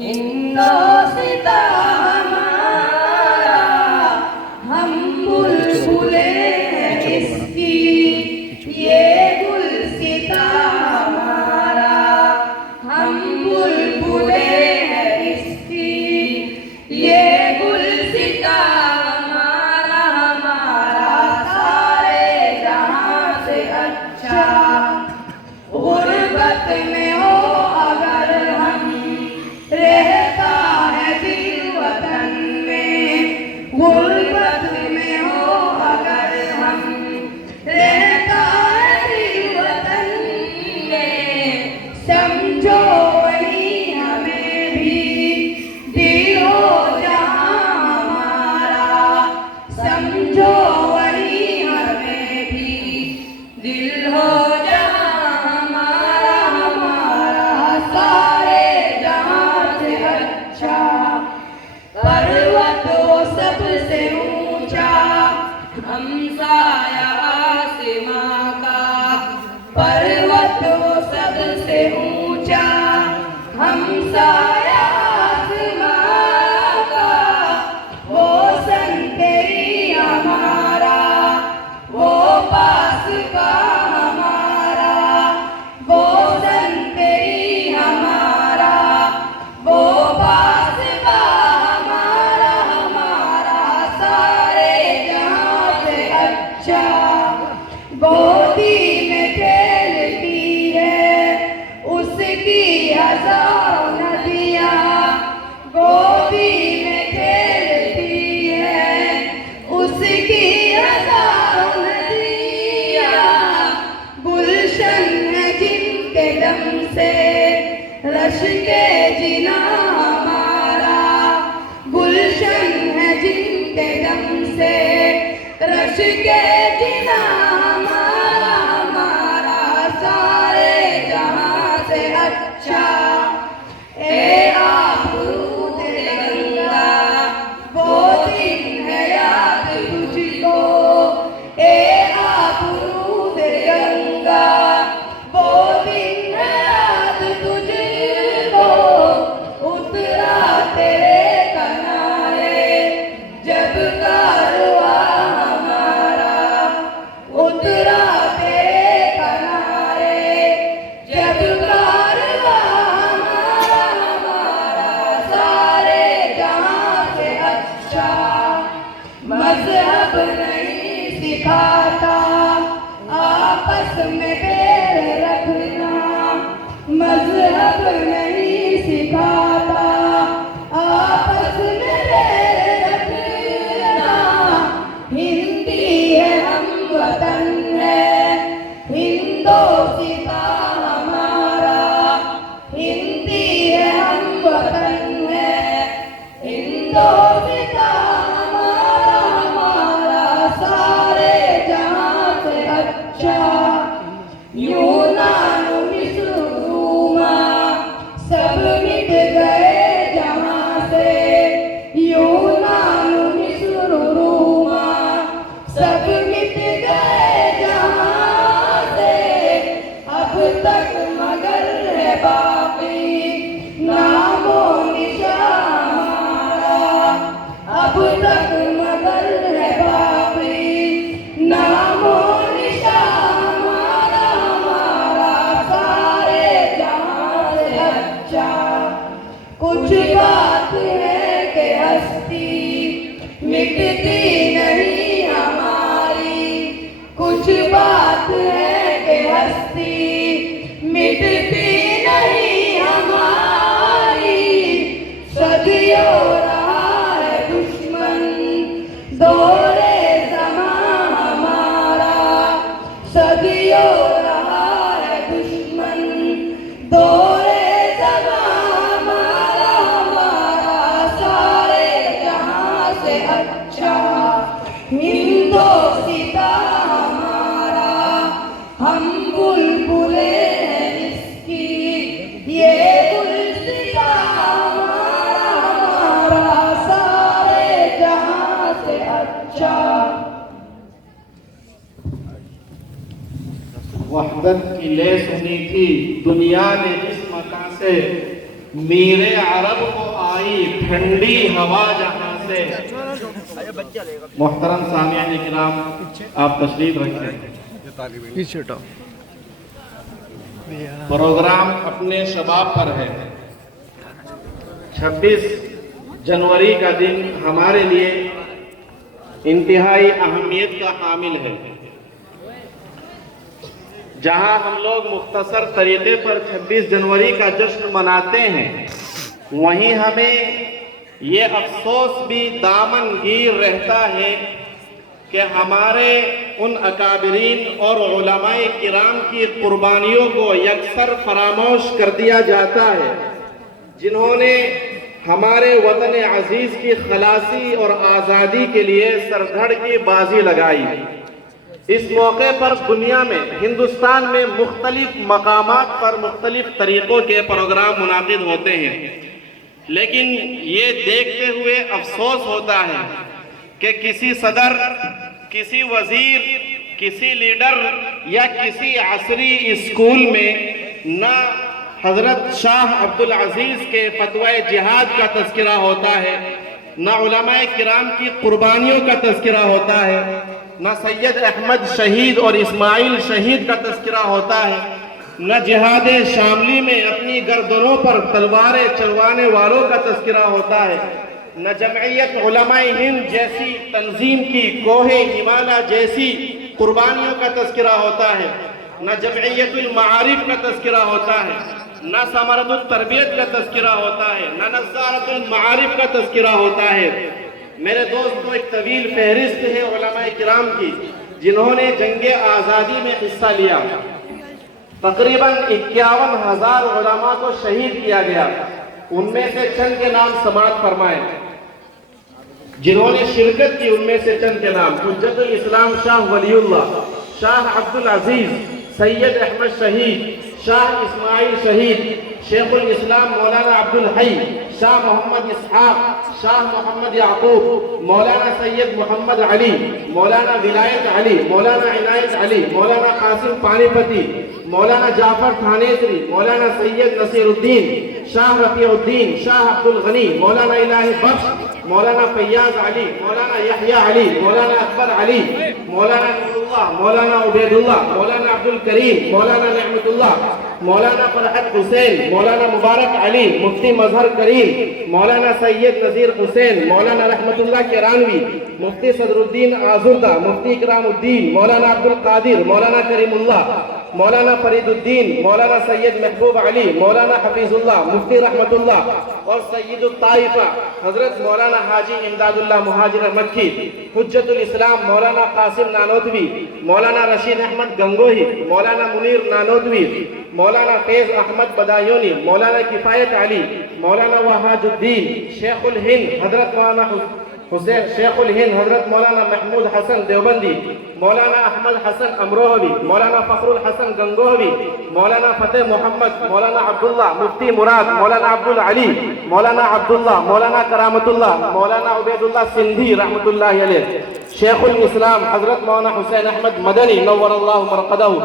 हिंदोस्तां हमारा, हम बुलबुले हैं इसकी, ये गुलसिता हमारा, हम बुलबुले हैं इसकी, ये गुलसिता हमारा, हमारा सारे जहां से अच्छा। गुर्बत में हो अगर हम, रहता है दिल वतन में, गुर्बत में हो अगर हम, रहता है दिल वतन में, समझो वही हमें भी दिल हो जहां हमारा, समझो वही हमें भी दिल हो जहां हमारा, हमारा सारे जहां से अच्छा। पर्वत वो सबसे ऊंचा, हमसाया आसमां का, पर्वत वो सबसे ऊंचा, हमसाया आसमां का, वो सन तेरी हमारा, वो पास का हमारा, वो सन तेरी हमारा, वो पास का हमारा, हमारा सारे जहां से अच्छा। गोदी में खेलती है उसकी हजारों नदियां, गोदी में खेलती है उसकी हजारों नदियां, गुलशन है जिनके दम से रश के जिना हमारा, गुलशन है जिनके दम से रश के जिना हमारा, हमारा सारे जहां से अच्छा। ए आबरूद गंगा, वो दिन है याद तुझको, ए आबरूद गंगा, वो दिन है याद तुझको, उतरा तेरे किनारे जब कारवा हमारा, उतरा तेरे किनारे जब कारवा हमारा, हमारा सारे जहां से अच्छा। मजहब नहीं सिखाता आपस में बैर रखना, मजहब नहीं सिखाता आपस में बैर रखना, हिंदी है हम वतन है हिंदोस्तां हमारा, हिंदी है हम वतन है हिंदोस्तां हमारा, हमारा सारे जहां से अच्छा। यूनान मिस्र रोमा सब मिट गए जहां से, यूनान मिस्र रोमा सब मिट गए जहां से, अब तक मगर है बाकी नामो निशान हमारा, अब तक मगर है बाकी नामो निशान हमारा, हमारा सारे जहां से अच्छा। कुछ बात है कि हस्ती मिटती नहीं हमारी, कुछ बात है कि हस्ती मिटती नहीं हमारी, सदियों रहा है दुश्मन दौरे ज़मां हमारा, सदियों रहा है दुश्मन दौरे ज़मां हमारा, हमारा सारे जहां से अच्छा। हिंदोस्तां हमारा, हम बुलबुले हैं इसकी, ये गुलसिता हमारा, हमारा सारे जहां से अच्छा। वहदत की ले सुनी थी दुनिया ने जिस मकान से, मेरे अरब को आई ठंडी हवा जहां से। मोहतरम सामियान इकराम, आप तशरीफ रखें। प्रोग्राम अपने शबाब पर है। 26 जनवरी का दिन हमारे लिए इंतहाई अहमियत का हामिल है। जहां हम लोग मुख्तसर तरीके पर 26 जनवरी का जश्न मनाते हैं, वहीं हमें ये अफसोस भी दामनगीर रहता है कि हमारे उन अकाबरीन और उलमाए किराम की कुर्बानियों को यकसर फरामोश कर दिया जाता है, जिन्होंने हमारे वतन अजीज की खलासी और आज़ादी के लिए सरधड़ की बाजी लगाई। इस मौके पर दुनिया में, हिंदुस्तान में मुख्तलिफ मकामात पर मुख्तलिफ तरीक़ों के प्रोग्राम मुनाकिद होते हैं, लेकिन ये देखते हुए अफसोस होता है कि किसी सदर, किसी वजीर, किसी लीडर या किसी असरी स्कूल में ना हजरत शाह अब्दुल अजीज के फतवाए जिहाद का तज़किरा होता है, ना उलमाए किराम की कुर्बानियों का तज़किरा होता है, ना सैयद अहमद शहीद और इस्माइल शहीद का तज़किरा होता है, न जिहाद शामली में अपनी गर्दनों पर तलवारें चलवाने वालों का तज़किरा होता है, न जमइयत उलमाए हिंद जैसी तंजीम की कोहे हिमाला जैसी कुर्बानियों का तज़किरा होता है, न जमइयतुल मारिफ का तज़किरा होता है, न समरतुल तरबियत का तज़किरा होता है, न नज़ारतुल मारिफ का तज़किरा होता है। मेरे दोस्तों, एक तवील फहरिस्त है उलमाए किराम की जिन्होंने जंगे आज़ादी में हिस्सा लिया। तकरीबन 51,000 उलमा को शहीद किया गया। उनमें से चंद के नाम समाअत फरमाए जिन्होंने शिरकत की। उनमें से चंद के नाम: हुज्जतुल इस्लाम शाह वलीउल्लाह, शाह अब्दुल अजीज, सैयद अहमद शहीद, शाह इस्माइल शहीद, शेखुल इस्लाम मौलाना अब्दुल हई, शाह मोहम्मद इसहाक, शाह मोहम्मद याकूब, मौलाना सैयद मोहम्मद अली, मौलाना विलायत अली, मौलाना इनायत अली, मौलाना कासिम पानीपति, मौलाना जाफर थानेसरी, मौलाना सैयद नसीरुद्दीन, शाह रफीउद्दीन, शाह अब्दुल गनी, मौलाना इलाही बख्श, मौलाना फैयाज अली, मौलाना यहया अली, मौलाना अकबर अली, मौलाना नूरुल्लाह, मौलाना उबैदुल्लाह, मौलाना अब्दुल करीम, मौलाना नेमतुल्लाह, मौलाना फरहत हुसैन, मौलाना मुबारक अली, मुफ्ती मजहर करीम, मौलाना सैयद नजीर हुसैन, मौलाना रहमतुल्लाह किरानवी, मुफ्ती सदरुद्दीन आजुर्दा, मुफ्ती इकरामुद्दीन, मौलाना अब्दुल कादिर, मौलाना करीमुल्लाह, मौलाना फरीदुद्दीन, मौलाना सैयद महबूब अली, मौलाना हफीजुल्लाह, मुफ्ती रहमतुल्लाह और सैयदुत ताइफा हजरत मौलाना हाजी इमदादुल्लाह मुहाजिर मक्की, हुज्जतुल इस्लाम मौलाना कासिम नानोतवी, मौलाना रशीद अहमद गंगोही, मौलाना मुनीर नानोतवी, मौलाना फैज अहमद बदायूनी, मौलाना किफायत अली, मौलाना वहाजुद्दीन, शेखुल हिंद हजरत मौलाना हुसैन, शेखुल हिंद हजरत मौलाना महमूद हसन देवबंदी, मौलाना अहमद हसन अमरोहवी, मौलाना फखरुल हसन गंगोहवी, मौलाना फतेह मोहम्मद, मौलाना अब्दुल्ला, मुफ्ती मुराद, मौलाना अब्दुल अली, मौलाना अब्दुल्ला, मौलाना करामतुल्लाह, मौलाना उबैदुल्लाह सिंधी रहमतुल्लाह अलैह, शेखुल इस्लाम हजरत मौलाना हुसैन अहमद मदनी नव्वरल्लाहु मरक़दहु,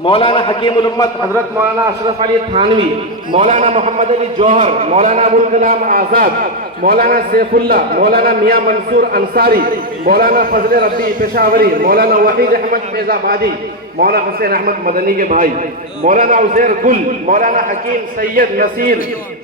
मौलाना हकीमुल उम्मत हजरत मौलाना अशरफ अली थानवी, मौलाना मोहम्मद अली जौहर, मौलाना अबुल कलाम आज़ाद, मौलाना सैफुल्लाह, मौलाना मियां मंसूर अंसारी, मौलाना फजल रब्बी पेशावरी, मौलाना वहीद अहमद फैजाबादी, मौलाना हुसैन अहमद मदनी के भाई, मौलाना उज़ैर गुल, मौलाना हकीम सैयद नसीर,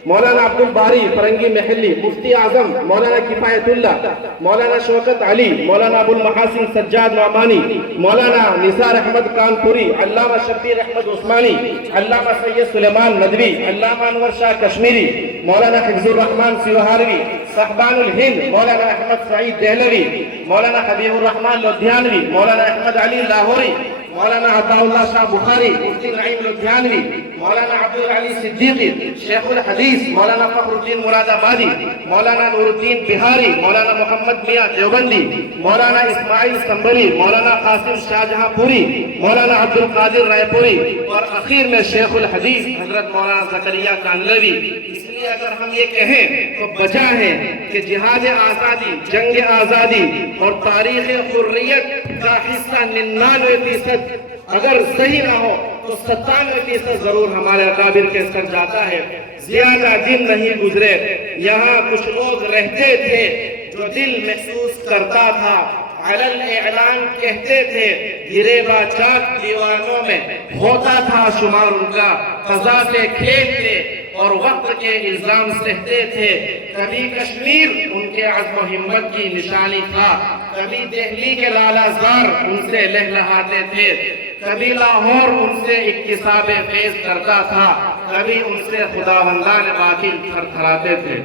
मौलाना अब्दुल बारी फरंगी महली, मुफ्ती आजम मौलाना किफायतुल्लाह, मौलाना शौकत अली, मौलाना अबुल महासिन सज्जाद नौमानी, मौलाना निसार अहमद कानपुरी, अल्लामा शब्बीर अहमद उस्मानी, अल्लामा सैयद सुलेमान नदवी, अल्लामा अनवर शाह कश्मीरी, मौलाना हिफ्जुर रहमान सिवहारवी, साहबानुल हिंद मौलाना अहमद सईद देहलवी, मौलाना हबीबुर रहमान लुधियानवी, मौलाना अहमद अली लाहौरी, मौलाना अताउल्लाह शाह बुखारी, मुफ्ती नईम लुधियानवी, मौलाना अब्दुल अली सिद्दीकी, शेखुल हदीस मौलाना फखरुद्दीन मुरादाबादी, मौलाना नूरुद्दीन बिहारी, मौलाना मोहम्मद मियां देवबंदी, मौलाना इस्माइल संबली, मौलाना कासिम शाहजहांपुरी, मौलाना अब्दुल कादिर रायपुरी और आखिर में शेखुल हदीस हजरत मौलाना ज़करिया कानलवी। इसलिए अगर हम ये कहें तो बचा है कि जिहाद आज़ादी, जंग आज़ादी और तारीख़ हुर्रियत का हिस्सा 99% अगर सही ना हो तो 97% जरूर हमारे अकाबिर के सर जाता है। ज्यादा दिन नहीं गुजरे, यहाँ कुछ लोग रहते थे जो दिल महसूस करता था, अलल ऐलान कहते थे, गिरेबा चाक दीवानों में होता था शुमार उनका, कज़ा से खेलते और वक्त के इल्जाम सहते थे। कभी कश्मीर उनके अज़्म हिम्मत की निशानी था, कभी दिल्ली के लालाज़ार उनसे लहलहाते थे, कभी लाहौर उनसे इक्तिसाबे फेज करता था, कभी उनसे खुदावंदान बातिल थरथराते थे।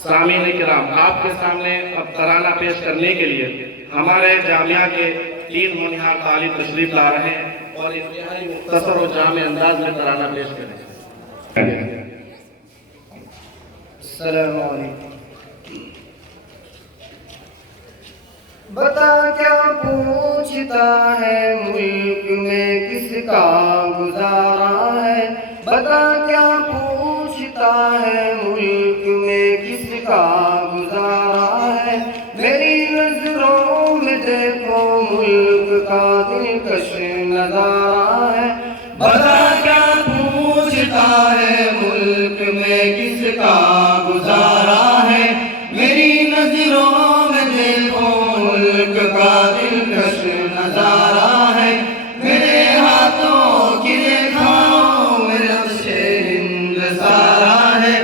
सामीन किराम, आपके सामने अब तराना पेश करने के लिए हमारे जामिया के 3 होनहार तालिब तशरीफ ला रहे हैं और इंतहाई मुख्तसर और जामे अंदाज में तराना पेश करेंगे। अस्सलामु अलैकुम। बता क्या पूछता है मुल्क में किसका गुजारा है, बता क्या पूछता है मुल्क में किसका गुजारा है, मेरी नजरों में देखो मुल्क का दिलकश नजारा है। बता क्या पूछता है मुल्क में किसका गुजारा है, मेरी नजरों में देखो मुल्क का दिलकश नजारा है। मेरे हाथों की रेखाओं में नक्शे हिंद सारा है,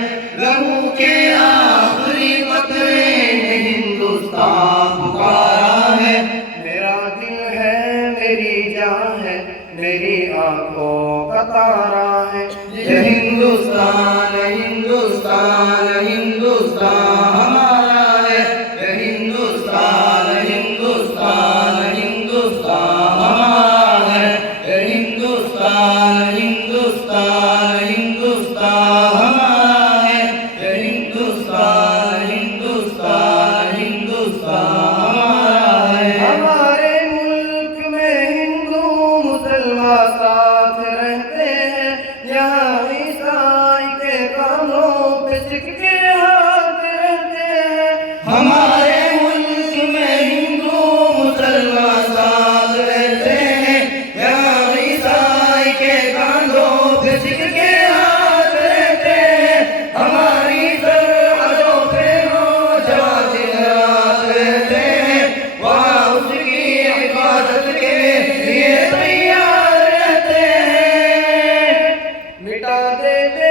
लहू के आखिरी कतरे ने हिंदुस्तान पुकारा है। मेरा दिल है, मेरी जान है, मेरी आंखों का तारा है। ये हिंदुस्तान हिंदुस्तान हिंदुस्तान हमारा है, ये हिंदुस्तान हिंदुस्तान हिंदुस्तान हमारा है, ये हिंदुस्तान हिंदुस्तान हिंदुस्तान हमारा है, ये हिंदुस्तान हिंदुस्तान हिंदुस्तान हमारा है। हमारे मुल्क में हिंदू मुसलमान साथ रहते हैं, यहाँ ईसाई के कानों पे सिक्के हाथ रहते हैं। हमारे मुल्क में हिंदू मुसलमान साथ रहते हैं, यहाँ ईसाई के कानों पे सिक्के हाथ रहते हैं। हमारी सरहदों पे नौजवान रात रहते हैं, वहाँ उसकी इबादत के लिए तैयार रहते हैं। मिटा देते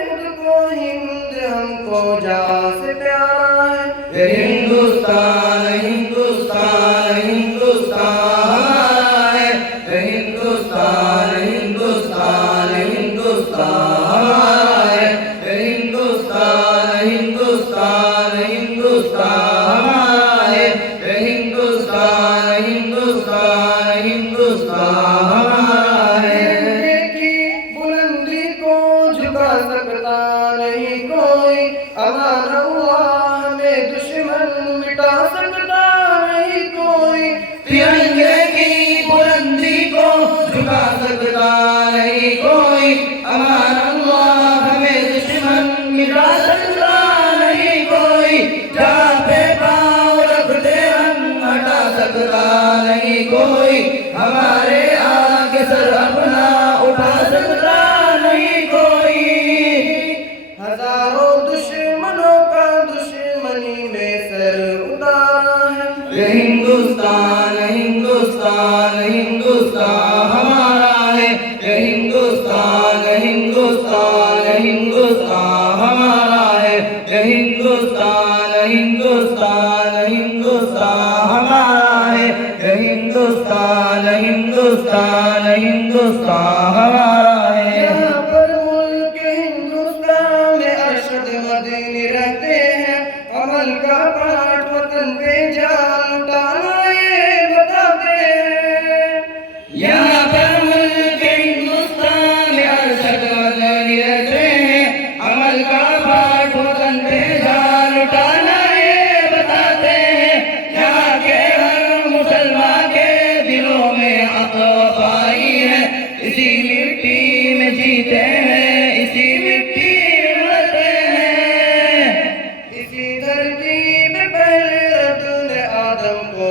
खुद को हिंद, हमको जान से प्यारा है। ये हिंदुस्तान हिंदुस्तान हिंदुस्तान हमारा है, ये हिंदुस्तान हिंदुस्तान हिंदुस्तान हमारा है, ये हिंदुस्तान हिंदुस्तान हिंदुस्तान हमारा है, ये हिंदुस्तान हिंदुस्तान हिंदुस्तान हमारा है। की बुलंदी को झुका सकता नहीं कोई, अमान अल्लाह हमें दुश्मन मिटा सकता नहीं कोई। तिरंगे की बुलंदी को झुका सकता नहीं कोई, अमान अल्लाह हमें दुश्मन मिटा सकता नहीं कोई। जहाँ पे पाँव रखते हम हटा सकता नहीं कोई, हमारे आगे सर अपना उठा सकता नहीं कोई। हजारों दुश्मनों का दुश्मनी में सर उतारा है। ये हिंदुस्तान हिंदुस्तान हिंदुस्तान हमारा है, ये हिंदुस्तान हिंदुस्तान हिंदुस्तान हमारा है, ये हिंदुस्तान हिंदुस्तान हिंदुस्तान हमारा है, ये हिंदुस्तान हिंदुस्तान हिंदुस्तान हमारा है। यहाँ पर मुल्क हिंदुस्तान में अरशद मदीनी रहते हैं, अमल का पाठ वतन पे जान उठाना ये बताते हैं। यहाँ पर मुल्क हिंदुस्तान में अरशद मदीनी रहते हैं, अमल का पाठ वतन पे जान उठाना ये बताते हैं। यहाँ के हर मुसलमान के दिलों में अक़वाई है, इसी मिट्टी में जीते हैं, इसी मिट्टी में मरते हैं। इसी धरती में पहले रब ने आदम को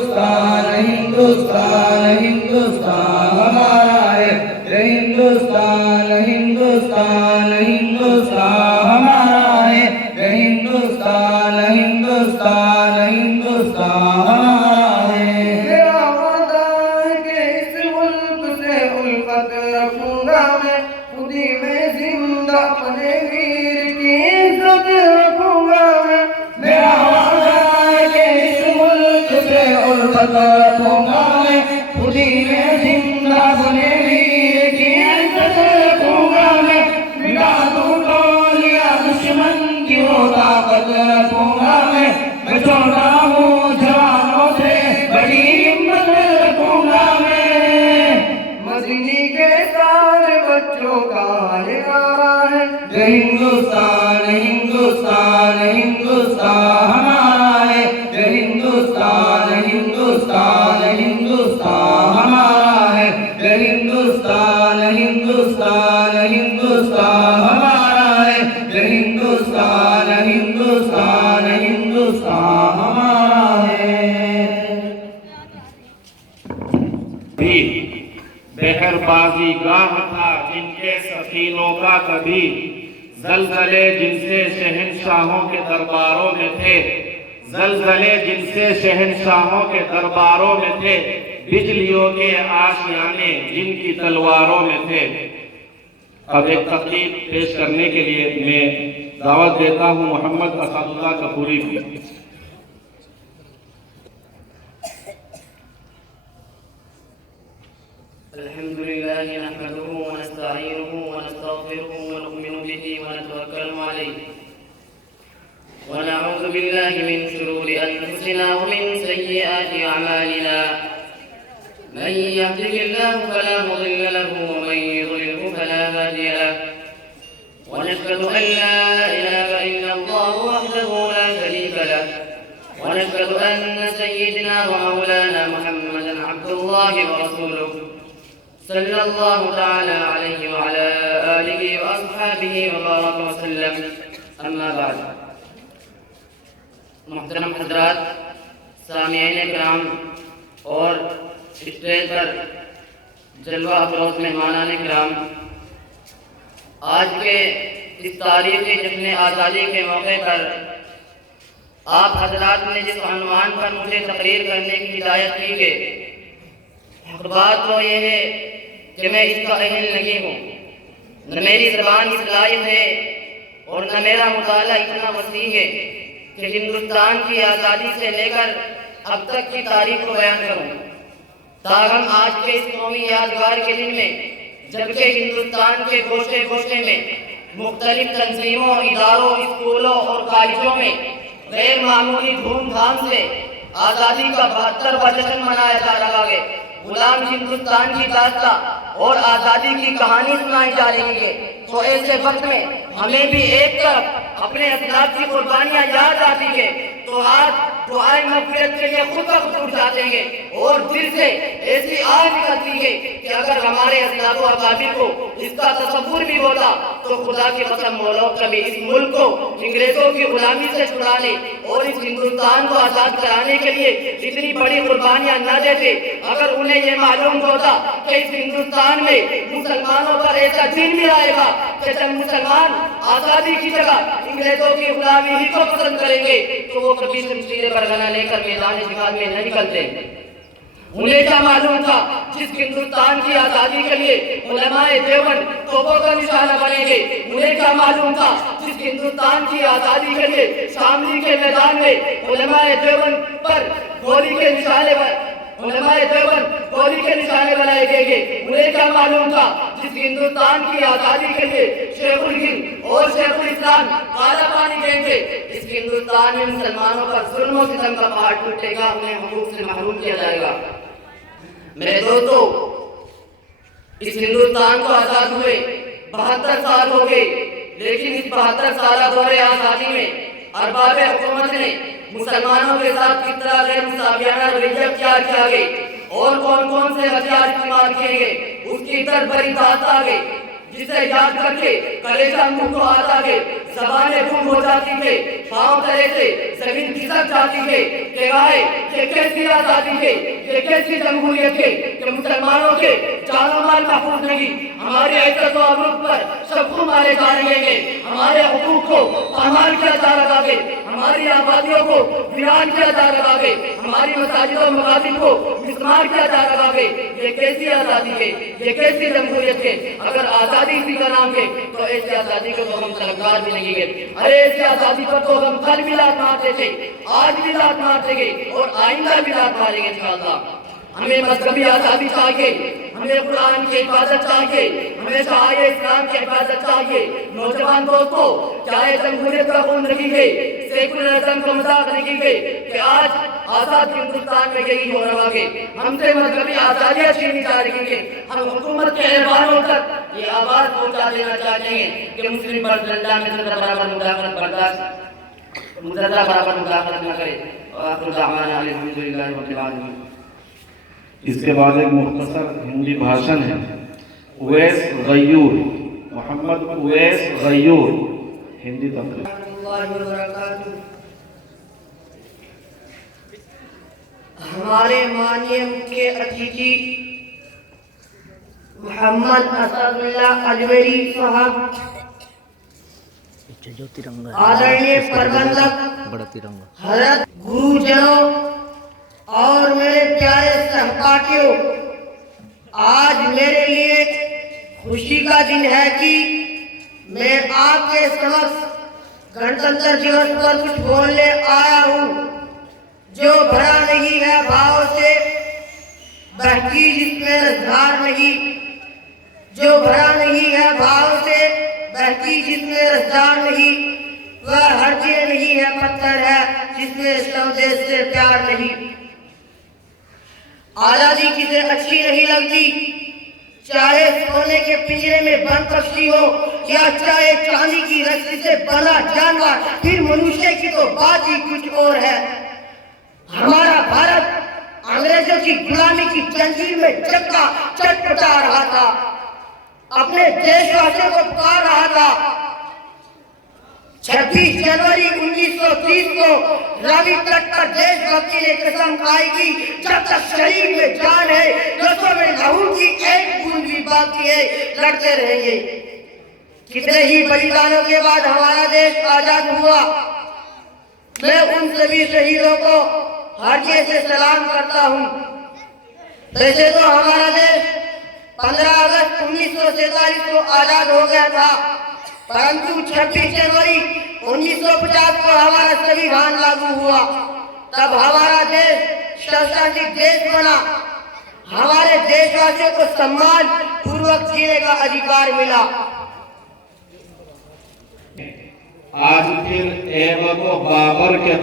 हिंदुस्तान हिंदुस्तान हिंदुस्तान हमारा है, ये हिंदुस्तान हिंदुस्तान हिंदुस्तान हमारा है, ये हिंदुस्तान हिंदुस्तान हिंदुस्तान हमारा है। मेरा वादा है कि इस मुल्क से उल्फत रखूंगा मैं, खुदी में जिंदा अपने वीर की इज्जत रखूंगा मैं। मेरा वादा है कि इस मुल्क से उल्फत रखूंगा मैं, खुदी में जिंदा अपने वीर की इज्जत रखूंगा मैं। मिटा दूंगा लिया दुश्मन की वो ताकत रखूंगा मैं छोटा हूँ जवानों से बड़ी हिम्मत रखूंगा मैं। मदनी के सारे बच्चों का ये नारा है, ये हिंदुस्तान हिंदुस्तान हिंदुस्तान हमारा है, ये हिंदुस्तान हिंदुस्तान हिंदुस्तान हमारा है, ये हिंदुस्तान हिंदुस्तान हिंदुस्तान हमारा है, ये हिंदुस्तान हिंदुस्तान हिंदुस्तान हमारा है। भी बहरबाजी गाह था जिनके सफीनों का कभी, जलजले जिनसे शहंशाहों के दरबारों में थे, जलजले जिनसे शहंशाहों के दरबारों में थे, बिजलियों के आशियाने जिनकी तलवारों में थे। अब एक तकरीर पेश करने के लिए मैं दावत देता हूँ मोहम्मद असदुल्लाह कपूरी की। अल्हम्दुलिल्लाह नहमदुहु व नस्तईनुहु व नस्तगफिरुहु व नु'मिनु बिही व नतवक्कलु अलैहि व नऊज़ु बिल्लाहि मिन शुरूरि अनफुसिना व मिन सय्यिआति अमालिना। मन यहदिहिल्लाहु फला मुदिल्ल लहु व मन युद्लिल्हु फला हादिय लहु। व नशहदु अन ला इलाहा इल्लल्लाहु वहदहु ला शरीका लहु व नशहदु अन्न सय्यिदना व मौलाना मुहम्मदन अब्दुल्लाहि व रसूलुहु सल्लल्लाहु तआला अलैहि व अला आलिहि व अस्हाबिहि व बारक व सल्लम। अम्मा बाद। मुहतरम हज़रात, सामिईन किराम और स्टेज पर जलवा अफरोज मेहमानान किराम, आज के इस तारीख़ी जश्न आज़ादी के मौके पर आप हज़रात ने जिस अनवान पर मुझे तकरीर करने की हिदायत की है, बात तो ये है कि मैं इसका अहल नहीं हूँ। न मेरी ज़बान इस लायक है और न मेरा मुताला इतना वसी है कि हिंदुस्तान की आज़ादी से लेकर अब तक की तारीख को बयान करूँ। ताहम आज के इस कौमी यादगार के दिन में, जबकि हिंदुस्तान के गोशे गोशे में मुख्तलिफ तंजीमों, इदारों, स्कूलों और कॉलेजों में गैर मामूली धूमधाम से आज़ादी का 72वां जश्न मनाया जा रहा है। गुलाम हिंदुस्तान की दास्तां और आज़ादी की कहानी सुनाई जा रही है। तो ऐसे वक्त में हमें भी एक तरफ अपने असलाफ की कुर्बानियां याद आती है तो हाथ दुआए मग़फ़िरत के लिए खुद ब खुद उठ जाते हैं और दिल से ऐसी आग निकलती है कि अगर हमारे असलाफ व अकाबिर को इसका तसव्वुर भी होता तो खुदा की कसम मौला कभी इस मुल्क को अंग्रेजों की गुलामी से छुड़ाने और इस हिंदुस्तान को आज़ाद कराने के लिए इतनी बड़ी कुर्बानियां न देते। अगर उन्हें ये मालूम होता कि इस हिंदुस्तान में मुसलमानों पर ऐसा दिन भी आएगा कि जब मुसलमान आज़ादी की जगह अंग्रेजों की गुलामी ही को पसंद करेंगे तो वो कभी शमशीर बरगना लेकर मैदान जिहाद में न निकलते। उन्हें क्या मालूम था जिस हिंदुस्तान की आज़ादी के लिए उलमाए देवबंद तोपों का निशाना बनेंगे। उन्हें क्या मालूम था जिस हिंदुस्तान की आज़ादी के लिए शामली के मैदान में उलमाए देवबंद पर गोली के निशाने बनाए गए। उन्हें क्या मालूम था जिस हिंदुस्तान की आज़ादी के लिए शेखुल हिंद और शेखुल इस्लाम काला पानी देंगे। इस हिंदुस्तान में मुसलमानों पर जुल्म और सितम का पहाड़ टूटेगा, उन्हें हुकूक से महरूम किया जाएगा। मेरे दोस्तों, इस हिंदुस्तान को आज़ाद हुए 72 साल हो गए, लेकिन इस 72 साल दौरे आज़ादी में अरबाब हुकूमत ने मुसलमानों के साथ किस तरह गैर मुसावियाना रवैया इख्तियार किया गया और कौन कौन से हथियार इस्तेमाल किए गए, उसकी दर्द भरी बात आ गई जिसे याद करके कलेजा मुंह को आता है, ज़बानें गुम हो जाती है, पाँव तले से जमीन खिसक जाती है कि भाई ये कैसी आजादी है, ये कैसी जमहूरियत है कि मुसलमानों के जानो माल महफूज नहीं, हमारे इज्जत और अबरूह पर सबको मारे जा रहे हैं, हमारे हुकूक को पामाल किया जा रहा है, हमारी आबादियों को वीरान किया जा रहा है, हमारी मसाजिदों और मगाजिद को मिसमार किया जा रहा है। ये कैसी आजादी है, ये कैसी जमहूरियत है? अगर आजादी इसी का नाम है तो ऐसी आजादी को तो हम तरफदार भी नहीं है। अरे ऐसी आजादी पर तो हम कल भी लात मारते थे, आज भी लात मारेंगे और आइंदा भी लात मारेंगे इंशाअल्लाह। हमें मजहबी आजादी चाहिए, हमें कुरान की हिफाजत चाहिए, हमें चाहिए इस्लाम की हिफाजत चाहिए। नौजवान दोस्तों, चाहे जमहूरियत का खून नहीं है, सेकुलरिज्म का मजाक नहीं है कि आज आजाद हिंदुस्तान में यही हो रहा है, हमसे मजहबी आजादियां छीनी जा रही है। हम हुकूमत के ऐवानों तक ये आवाज पहुंचा देना चाहते हैं कि मुस्लिम पर डंडा में बराबर मुदाखलत बर्दाश्त मुजर्रा बराबर मुदाखलत न करे। और आखिर दावाना अल्हम्दुलिल्लाह रब्बिल आलमीन। इसके बाद एक मुख्तसर हिंदी भाषण है। उवैस गय्यूर, मोहम्मद उवैस गय्यूर, हिंदी तकरीर। हमारे माननीय मुख्य अतिथि मोहम्मद असदुल्लाह अजमेरी साहब, आदरणीय प्रबंधक हजरत गुरुजनों और मेरे प्यारे सहपाठियों, आज मेरे लिए खुशी का दिन है कि मैं आपके समक्ष गणतंत्र दिवस पर कुछ बोलने आया हूँ जो भरा नहीं है भाव से, बहकी जिसमें रसधार नहीं, जो भरा नहीं है भाव से, बहकी जिसमें रसधार नहीं, वह हरदिया नहीं है, पत्थर है जिसमें इस्लाम देश से प्यार नहीं। आजादी किसे अच्छी नहीं लगती, चाहे सोने के पिंजरे में बंद पक्षी हो या चाहे चांदी की रस्सी से बना जानवर, फिर मनुष्य की तो बात ही कुछ और है। हमारा भारत अंग्रेजों की गुलामी की जंजीर में चक्का चटपटा रहा था, अपने देशवासियों को पुकार रहा था। 26 जनवरी 1930 को रावी तट पर देशभक्ति ने कसम खाई कि जब तक शरीर में जान है, नसों में लहू की एक बूंद भी बाकी है, लड़ते रहेंगे। कितने ही बलिदानों के बाद हमारा देश आजाद हुआ। मैं उन सभी शहीदों को हृदय से सलाम करता हूँ। वैसे तो हमारा देश 15 अगस्त 1947 को आजाद हो गया था, परंतु 26 जनवरी 1950 को हमारा संविधान लागू हुआ, तब हमारा देश स्वतंत्र देश बना। हमारे देशवासियों को सम्मान पूर्वक जीने का अधिकार मिला। आज फिर ऐबक व बाबर के